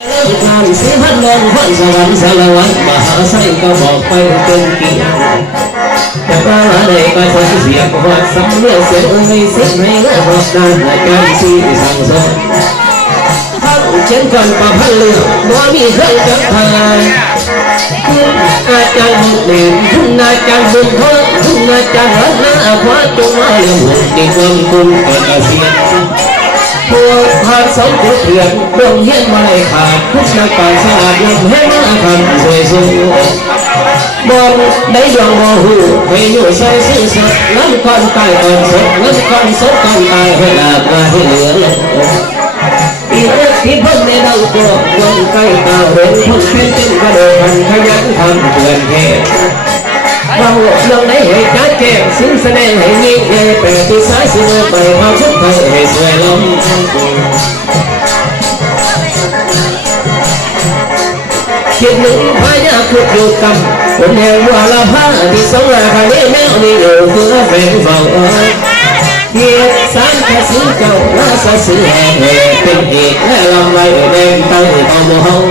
งานเสียพันนอนพันสวรรค์สารวัตรมหาไซก็บอกไปเป็นเกียรติแต่ว่าอะไรก็ทนเสียงหัวสำเนียงเสียงไม่เสียงให้และบอกนานและการซีสั่งสอนทั้งเช่นกันกับพันเรื่องว่ามีเครื่องจักรพานคุณอาจารย์บุญเด่นคุณอาจารย์บุญทองคุณอาจารย์รัตนาคว้าจงมาเลี้ยงหุ่นในความคุณเกิดเกษียณพวกพาสองเถื่อนดวงเย็นมาเลยขาดทุกนักการสะอาดยังให้มาทำสวยสวยบอลได้ยองบอหูให้อยู่ใส่ซื่อสัตย์น้ำก้อนตายก่อนสดน้ำก้อนสดก่อนตายให้หลากมาให้เหลืออีกที่เพิ่งในดาวตัววันใกล้ตาเห็นคนเป็นเต้นกระโดดพันขยันทำเพื่อนเทเราเรื่องไหนให้จัดแจ้งสิ่งแสดงให้ยิ่งใหญ่แต่ที่สายสิ่งไปความทุกข์ให้สวยล้ำคิดหนึ่งพายาคุกอยู่กับคนแห่งวัวละผ้าที่สองราคานี้แมวนี่อยู่เพื่อแฝงเฝ้าเกียรติสารแค่ซื้อเจ้าและซื้อแห่งเป็นเหตุและลำไรแดงตั้งต่อมอง